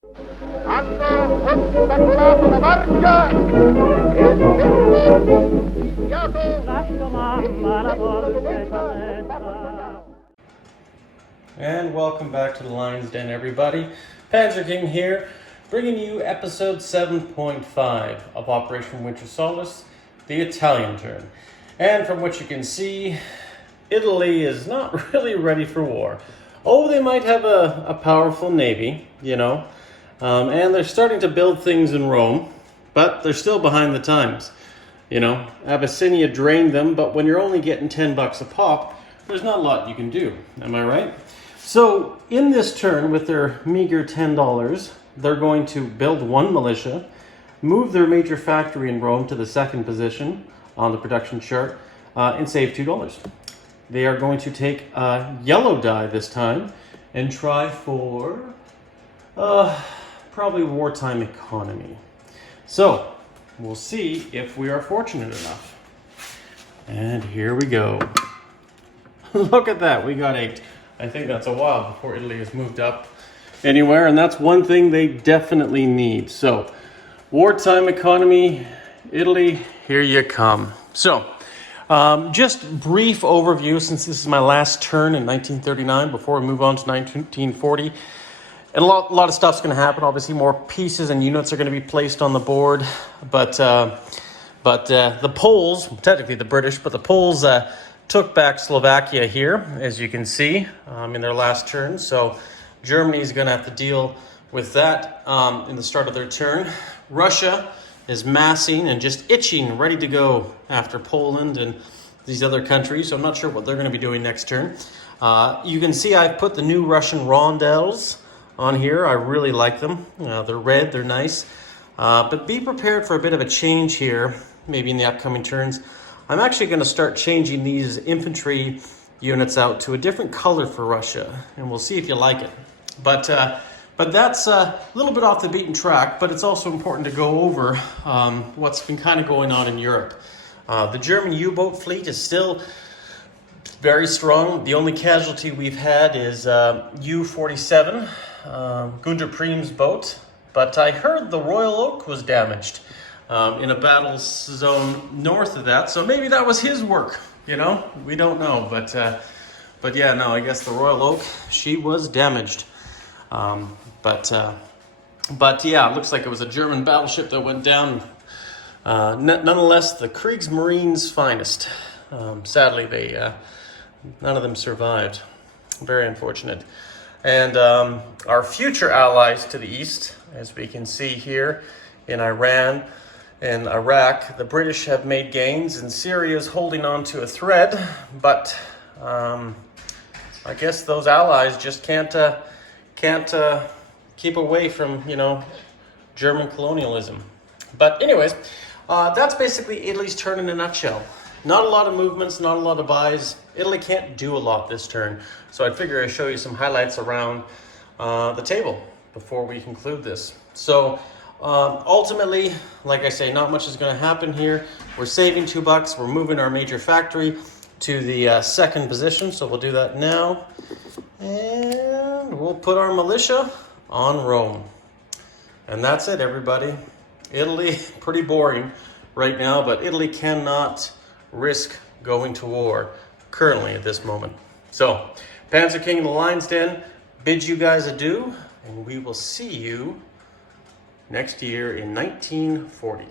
Hanno ostacolato la barca e il tempo iniziato. Lascio mamma la dolce saletta. And welcome back to the Lion's Den, everybody. Panzer King here, bringing you episode 7.5 of Operation Winter Solace, the Italian turn. And from what you can see, Italy is not really ready for war. Oh, they might have a powerful navy, and they're starting to build things in Rome, but they're still behind the times. Abyssinia drained them, but when you're only getting $10 a pop, there's not a lot you can do. Am I right? So in this turn, with their meager $10, they're going to build one militia, move their major factory in Rome to the second position on the production chart, and save $2. They are going to take yellow dye this time and try for probably wartime economy. So we'll see if we are fortunate enough. And here we go. Look at that, we got 8. I think that's a while before Italy has moved up anywhere, and that's one thing they definitely need. So wartime economy, Italy, here you come. So just brief overview, since this is my last turn in 1939 before we move on to 1940. And a lot of stuff's going to happen. Obviously, more pieces and units are going to be placed on the board. But the Poles, technically the British, but the Poles took back Slovakia here, as you can see, in their last turn. So Germany is going to have to deal with that in the start of their turn. Russia is massing and just itching, ready to go after Poland and these other countries. So I'm not sure what they're going to be doing next turn. You can see I've put the new Russian rondels on here. I really like them. They're red, they're nice. But be prepared for a bit of a change here, maybe in the upcoming turns. I'm actually going to start changing these infantry units out to a different color for Russia, and we'll see if you like it. But that's a little bit off the beaten track, but it's also important to go over what's been kind of going on in Europe. The German U-boat fleet is still very strong. The only casualty we've had is U-47, Gunther Priem's boat, but I heard the Royal Oak was damaged in a battle zone north of that, so maybe that was his work, we don't know, but yeah, no, I guess the Royal Oak, she was damaged. But yeah, it looks like it was a German battleship that went down. Nonetheless, the Kriegsmarine's finest. Sadly, none of them survived. Very unfortunate. And our future allies to the east, as we can see here in Iran and Iraq, the British have made gains, and Syria is holding on to a thread. But I guess those allies just can't keep away from, German colonialism. But anyways, that's basically Italy's turn in a nutshell. Not a lot of movements, not a lot of buys. Italy can't do a lot this turn. So I'd figure I'd show you some highlights around the table before we conclude this. So ultimately, like I say, not much is going to happen here. We're saving $2. We're moving our major factory to the second position. So we'll do that now. And we'll put our militia on Rome. And that's it, everybody. Italy, pretty boring right now, but Italy cannot risk going to war currently at this moment. So, Panzer King in the Lion's Den bids you guys adieu, and we will see you next year in 1940.